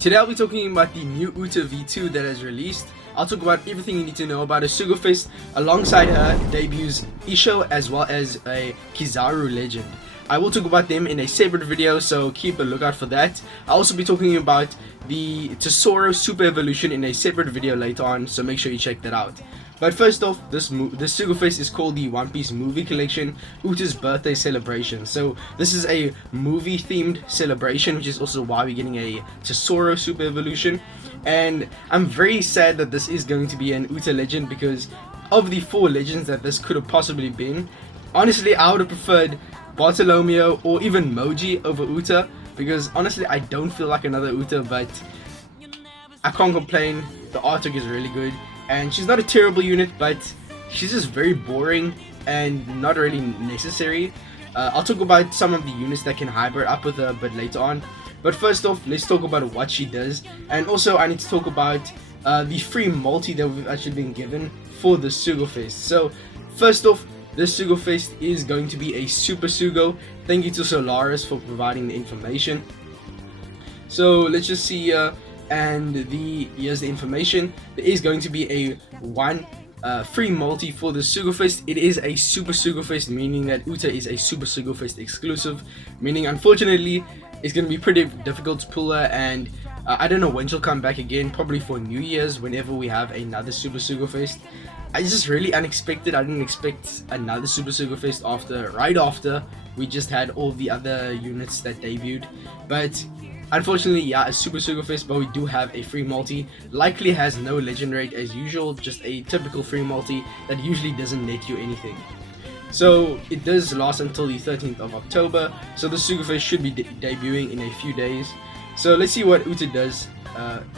Today I'll be talking about the new UTA V2 that has released. I'll talk about everything you need to know about a Sugo-Fest alongside her debuts Isho as well as a Kizaru legend. I will talk about them in a separate video, so keep a lookout for that. I'll also be talking about the Tesoro Super Evolution in a separate video later on, so make sure you check that out. But first off, this Sugo-Fest is called the One Piece Movie Collection Uta's Birthday Celebration. So this is a movie themed celebration, which is also why we're getting a Tesoro Super Evolution. And I'm very sad that this is going to be an Uta legend, because of the 4 legends that this could have possibly been, honestly I would have preferred Bartolomeo or even Moji over Uta, because honestly I don't feel like another Uta, but I can't complain. The artwork is really good, and she's not a terrible unit, but she's just very boring and not really necessary. I'll talk about some of the units that can hybrid up with her a bit later on. But first off, let's talk about what she does, and also I need to talk about the free multi that we've actually been given for the Sugo-Fest. So first off, this Sugo-Fest is going to be a Super Sugo. Thank you to Solaris for providing the information. So let's just see and here's the information. There is going to be a free multi for the Sugo-Fest. It is a Super Sugo-Fest, meaning that Uta is a Super Sugo-Fest exclusive, meaning unfortunately it's going to be pretty difficult to pull her, and I don't know when she'll come back again, probably for New Year's whenever we have another Super Sugo-Fest. It's just really unexpected. I didn't expect another Super Sugo-Fest right after we just had all the other units that debuted. But unfortunately, yeah, a Super Sugo-Fest, but we do have a free multi. Likely has no legend rate as usual, just a typical free multi that usually doesn't net you anything. So it does last until the 13th of October, so the Sugo-Fest should be debuting in a few days. So let's see what Uta does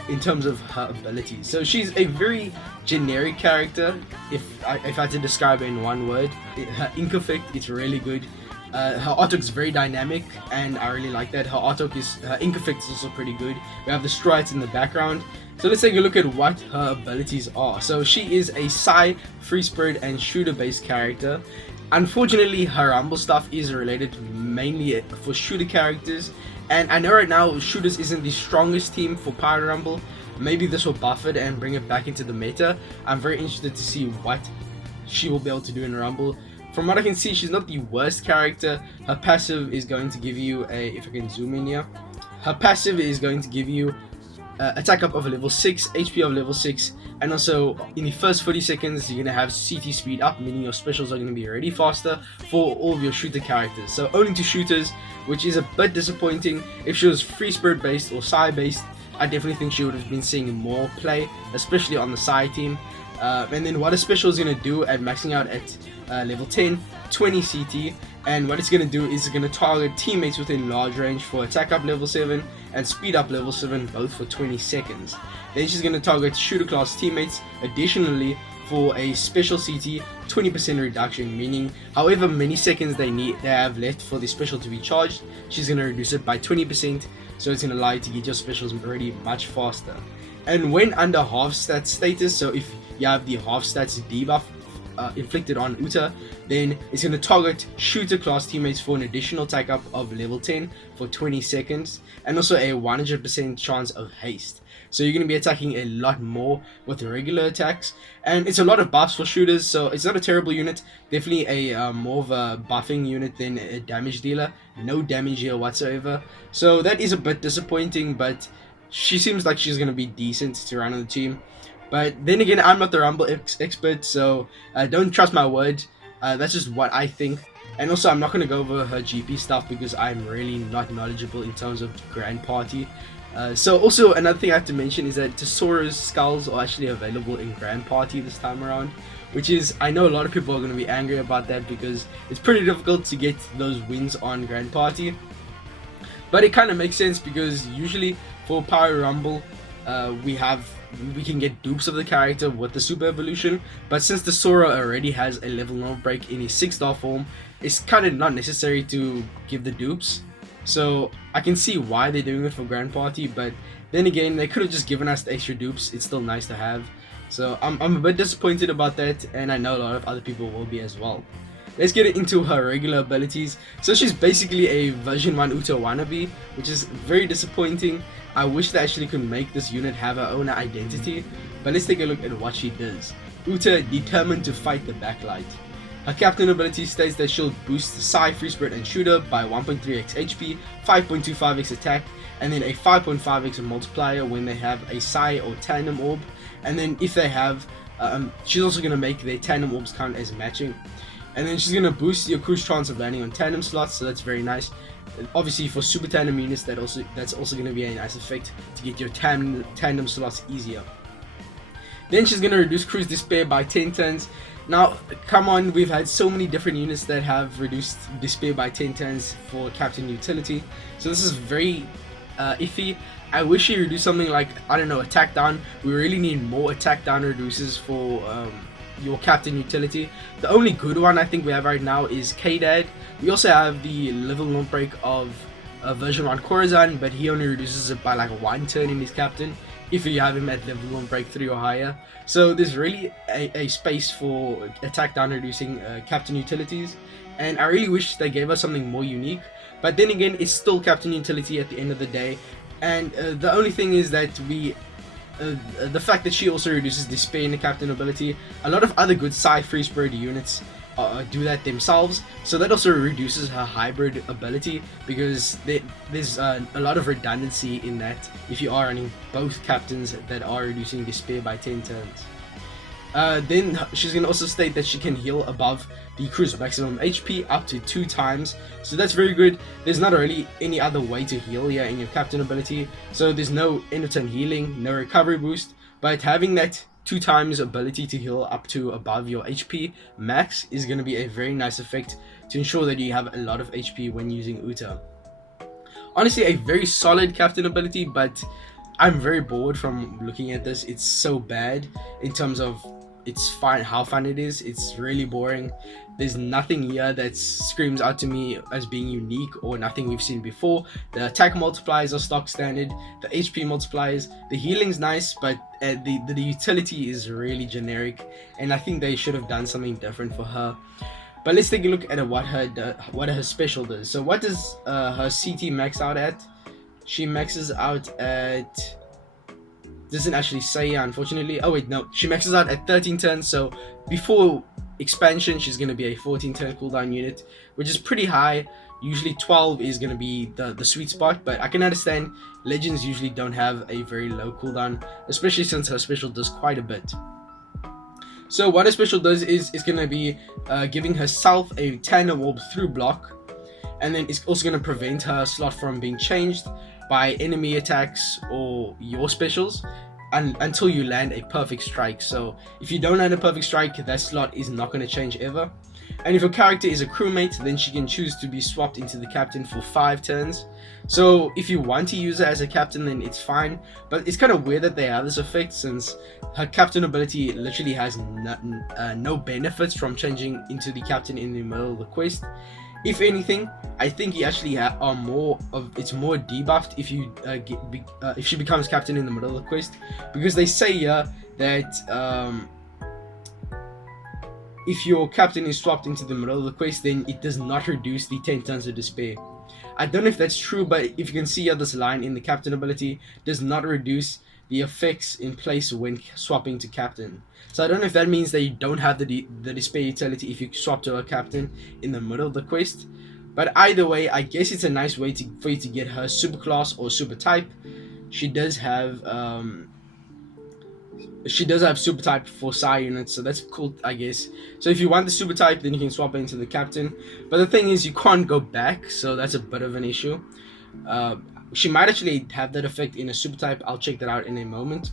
in terms of her abilities. So she's a very generic character. If I had to describe her in one word, her ink effect is really good. Her artwork is very dynamic, and I really like that. Her ink effect is also pretty good. We have the sprites in the background. So let's take a look at what her abilities are. So she is a Psy, Free Spirit, and Shooter based character. Unfortunately, her Rumble stuff is related mainly for shooter characters, and I know right now shooters isn't the strongest team for Pirate Rumble. Maybe this will buff it and bring it back into the meta. I'm very interested to see what she will be able to do in Rumble. From what I can see, she's not the worst character. Her passive is going to give you if I can zoom in here, her passive is going to give you attack up of level 6, HP of level 6, and also in the first 40 seconds you're going to have CT speed up, meaning your specials are going to be already faster for all of your shooter characters. So only to shooters, which is a bit disappointing. If she was Free Spirit based or Psy based, I definitely think she would have been seeing more play, especially on the Psy team. And then what a special is going to do at maxing out at level 10, 20 CT, and what it's going to do is it's going to target teammates within large range for attack up level 7 and speed up level 7, both for 20 seconds. Then she's going to target shooter class teammates additionally for a special CT 20% reduction, meaning however many seconds they have left for the special to be charged, she's going to reduce it by 20%, so it's going to allow you to get your specials ready much faster. And when under half stats status, so if you have the half stats debuff inflicted on Uta, then it's going to target shooter class teammates for an additional attack up of level 10 for 20 seconds, and also a 100% chance of haste. So you're going to be attacking a lot more with regular attacks, and it's a lot of buffs for shooters, so it's not a terrible unit. Definitely a more of a buffing unit than a damage dealer. No damage here whatsoever, so that is a bit disappointing, but she seems like she's going to be decent to run on the team. But then again, I'm not the Rumble expert, so don't trust my word. That's just what I think. And also, I'm not going to go over her GP stuff because I'm really not knowledgeable in terms of Grand Party. So also, another thing I have to mention is that Tesoro's skulls are actually available in Grand Party this time around, which is, I know a lot of people are going to be angry about that because it's pretty difficult to get those wins on Grand Party. But it kind of makes sense because usually for Power Rumble, we can get dupes of the character with the Super Evolution, but since the Sora already has a level 9 break in his 6-star form, it's kind of not necessary to give the dupes. So I can see why they're doing it for Grand Party, but then again, they could have just given us the extra dupes. It's still nice to have. So I'm a bit disappointed about that, and I know a lot of other people will be as well. let's get into her regular abilities. So she's basically a version 1 UTA wannabe, which is very disappointing. I wish they actually could make this unit have her own identity, but let's take a look at what she does. UTA, determined to fight the backlight. Her captain ability states that she'll boost Psi, Free Spirit and Shooter by 1.3x HP, 5.25x attack, and then a 5.5x multiplier when they have a Psi or Tandem Orb. And then if they have, she's also going to make their Tandem Orbs count as matching. And then she's going to boost your cruise chance of landing on Tandem slots, so that's very nice. Obviously for Super Tandem units, that's also going to be a nice effect to get your tandem slots easier. Then she's going to reduce Cruise Despair by 10 turns. Now, come on, we've had so many different units that have reduced Despair by 10 turns for Captain Utility. So this is very iffy. I wish you reduce something like, I don't know, Attack Down. We really need more Attack Down reduces for your Captain Utility. The only good one I think we have right now is K-Dad. We also have the level limit break of version 1 Corazon, but he only reduces it by like 1 turn in his Captain if you have him at level 1 break 3 or higher. So there's really a space for attack down reducing Captain Utilities, and I really wish they gave us something more unique. But then again, it's still Captain Utility at the end of the day, and the only thing is that the fact that she also reduces Despair in the Captain ability, a lot of other good Psi Free Spirit units do that themselves, so that also reduces her hybrid ability, because there's a lot of redundancy in that if you are running both captains that are reducing Despair by 10 turns. Then she's going to also state that she can heal above the cruise maximum HP up to 2 times, so that's very good. There's not really any other way to heal here in your captain ability, so there's no end of turn healing, no recovery boost, but having that 2 times ability to heal up to above your HP max is going to be a very nice effect to ensure that you have a lot of HP when using UTA. Honestly, a very solid captain ability, but I'm very bored from looking at this. It's so bad in terms of how fun it is. It's really boring. There's nothing here that screams out to me as being unique or nothing we've seen before. The attack multipliers are stock standard, the HP multipliers, the healing's nice, but the utility is really generic, and I think they should have done something different for her. But let's take a look at what her special does. So what does her CT max out at? She maxes out at, doesn't actually say, unfortunately. Oh wait, no, she maxes out at 13 turns, so before expansion she's going to be a 14 turn cooldown unit, which is pretty high. Usually 12 is going to be the sweet spot, but I can understand legends usually don't have a very low cooldown, especially since her special does quite a bit. So what her special does is going to be giving herself a tandem orb through block, and then it's also going to prevent her slot from being changed by enemy attacks or your specials until you land a perfect strike. So if you don't land a perfect strike, that slot is not going to change ever. And if your character is a crewmate, then she can choose to be swapped into the captain for 5 turns. So if you want to use her as a captain, then it's fine, but it's kind of weird that they have this effect, since her captain ability literally has no benefits from changing into the captain in the middle of the quest. If anything, I think you actually it's more debuffed if she becomes captain in the middle of the quest, because they say here that if your captain is swapped into the middle of the quest, then it does not reduce the 10 turns of despair. I don't know if that's true, but if you can see here, this line in the captain ability does not reduce the effects in place when swapping to captain. So I don't know if that means that you don't have the despair utility if you swap to a captain in the middle of the quest. But either way, I guess it's a nice way for you to get her super class or super type. She does have super type for Psi units, so that's cool, I guess. So if you want the super type, then you can swap it into the captain. But the thing is, you can't go back, so that's a bit of an issue. She might actually have that effect in a super type. I'll check that out in a moment.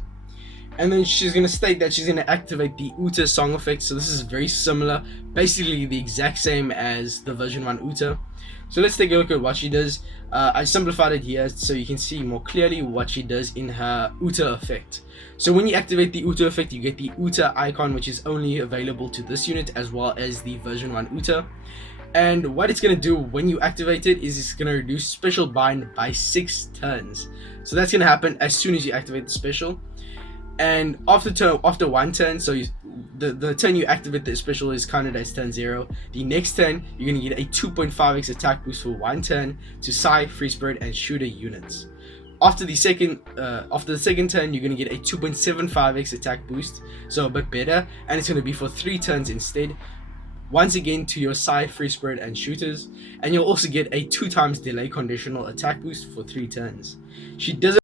And then she's going to state that she's going to activate the UTA song effect. So this is very similar, basically the exact same as the version 1 UTA. So let's take a look at what she does. I simplified it here so you can see more clearly what she does in her UTA effect. So when you activate the UTA effect, you get the UTA icon, which is only available to this unit as well as the version 1 UTA. And what it's going to do when you activate it is it's going to reduce special bind by 6 turns. So that's going to happen as soon as you activate the special. And after one turn, so the turn you activate the special is counted as turn 0. The next turn, you're going to get a 2.5x attack boost for one turn to Psy, Free Spirit, and Shooter units. After the second turn, you're going to get a 2.75x attack boost, so a bit better, and it's going to be for 3 turns instead. Once again to your Psy, Free Spirit, and Shooters, and you'll also get a 2 times delay conditional attack boost for 3 turns. She doesn't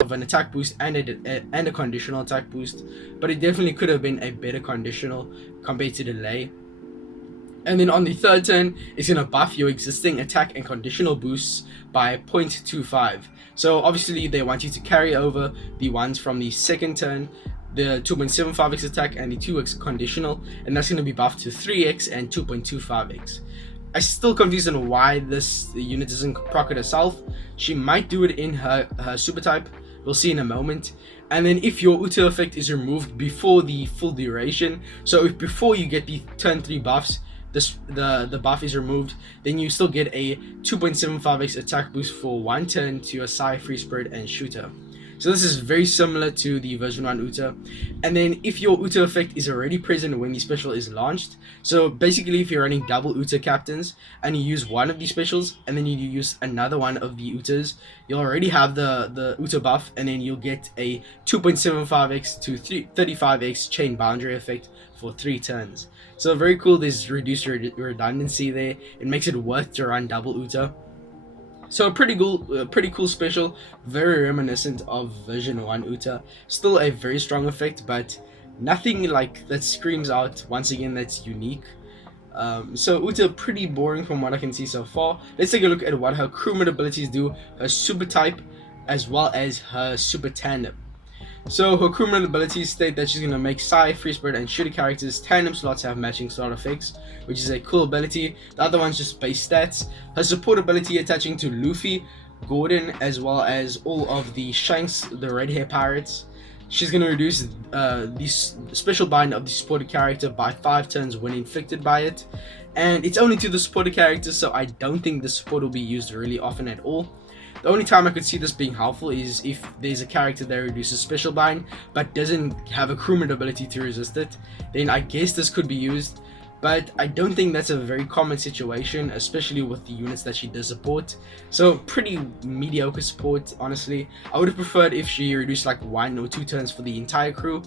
of an attack boost and a conditional attack boost, but it definitely could have been a better conditional compared to delay. And then on the third turn, it's going to buff your existing attack and conditional boosts by 0.25. So obviously they want you to carry over the ones from the second turn, the 2.75x attack and the 2x conditional, and that's going to be buffed to 3x and 2.25x. I'm still confused on why this unit doesn't proc it herself. She might do it in her super type. We'll see in a moment. And then if your UTA effect is removed before the full duration, so if before you get the turn 3 buffs, the buff is removed, then you still get a 2.75x attack boost for one turn to your Psy, Free Spirit, and Shooter. So this is very similar to the version 1 UTA. And then if your UTA effect is already present when the special is launched, so basically if you're running double UTA captains and you use one of these specials and then you use another one of the UTAs, you'll already have the UTA buff, and then you'll get a 2.75x to 35x chain boundary effect for 3 turns. So very cool. There's reduced redundancy there. It makes it worth to run double UTA. So a pretty cool special, very reminiscent of version 1 UTA. Still a very strong effect, but nothing like that screams out once again that's unique. So UTA pretty boring from what I can see so far. Let's take a look at what her crewmate abilities do, her super type, as well as her super tandem. So her crewmate abilities state that she's going to make Psy, Free Spirit, and Shooter characters tandem slots have matching slot effects, which is a cool ability. The other one's just base stats. Her support ability attaching to Luffy, Gordon, as well as all of the Shanks, the red hair pirates. She's going to reduce the special bind of the supported character by 5 turns when inflicted by it. And it's only to the supported character, so I don't think the support will be used really often at all. The only time I could see this being helpful is if there's a character that reduces special bind but doesn't have a crewmate ability to resist it, then I guess this could be used, but I don't think that's a very common situation, especially with the units that she does support. So pretty mediocre support, honestly. I would have preferred if she reduced like 1 or 2 turns for the entire crew.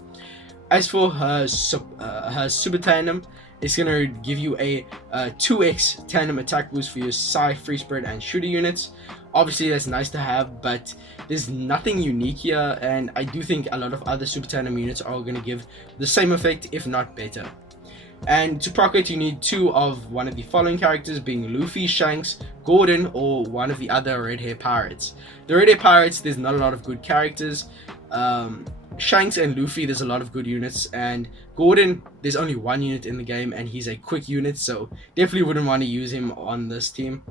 As for her super tandem, it's going to give you a 2x tandem attack boost for your Psy, Free Spirit, and Shooter units. Obviously that's nice to have, but there's nothing unique here, and I do think a lot of other super tandem units are going to give the same effect, if not better. And to proc it, you need 2 of one of the following characters, being Luffy, Shanks, Gordon, or one of the other red hair pirates. The red hair pirates, there's not a lot of good characters. Shanks and Luffy, there's a lot of good units, and Gordon, there's only 1 unit in the game, and he's a quick unit, so definitely wouldn't want to use him on this team.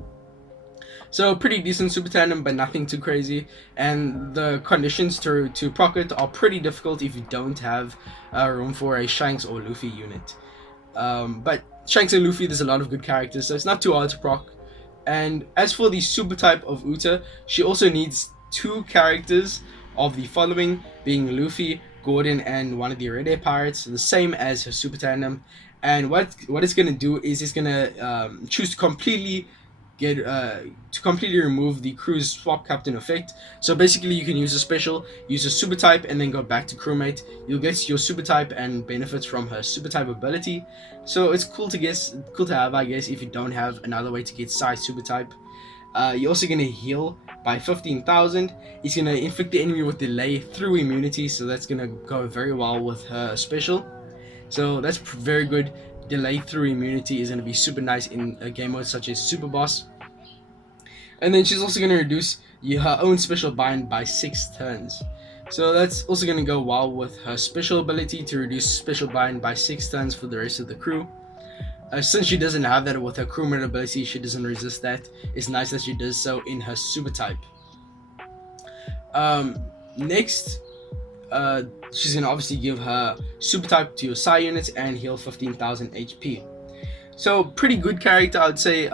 So pretty decent super tandem, but nothing too crazy, and the conditions to proc it are pretty difficult if you don't have room for a Shanks or Luffy unit. But Shanks and Luffy, there's a lot of good characters, so it's not too hard to proc. And as for the super type of UTA, she also needs 2 characters of the following, being Luffy, Gordon, and one of the red hair pirates, the same as her super tandem. And what it's gonna do is it's gonna choose to completely remove the crew's swap captain effect. So basically you can use a special, use a super type, and then go back to crewmate. You'll get your super type and benefits from her super type ability. So it's cool to have, I guess, if you don't have another way to get Psy super type. You're also going to heal by 15,000. It's going to inflict the enemy with delay through immunity, so that's going to go very well with her special. So that's very good. Delay through immunity is going to be super nice in a game mode such as Super Boss. And then she's also going to reduce her own special bind by 6 turns. So that's also going to go well with her special ability to reduce special bind by 6 turns for the rest of the crew. Since she doesn't have that with her crewmate ability, she doesn't resist that. It's nice that she does so in her super type. Next, she's going to obviously give her super type to your Psy units and heal 15,000 HP. So pretty good character, I would say.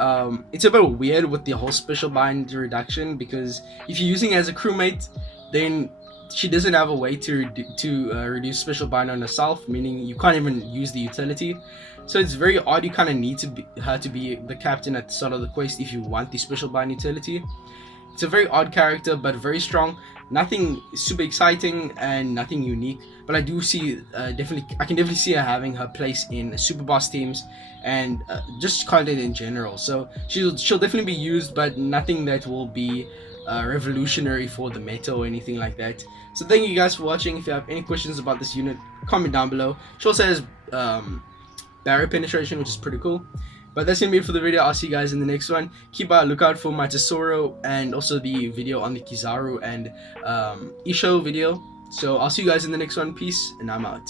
It's a bit weird with the whole special bind reduction, because if you're using it as a crewmate, then she doesn't have a way to reduce special bind on herself, meaning you can't even use the utility. So it's very odd. You kind of need her to be the captain at the start of the quest if you want the special bind utility. It's a very odd character, but very strong. Nothing super exciting and nothing unique, but I do see I can definitely see her having her place in super boss teams and just content in general. So she'll definitely be used, but nothing that will be revolutionary for the meta or anything like that. So thank you guys for watching. If you have any questions about this unit, comment down below. She also has barrier penetration, which is pretty cool. But that's gonna be it for the video. I'll see you guys in the next one. Keep a lookout for my Tesoro and also the video on the Kizaru and Isho video. So I'll see you guys in the next one. Peace, and I'm out.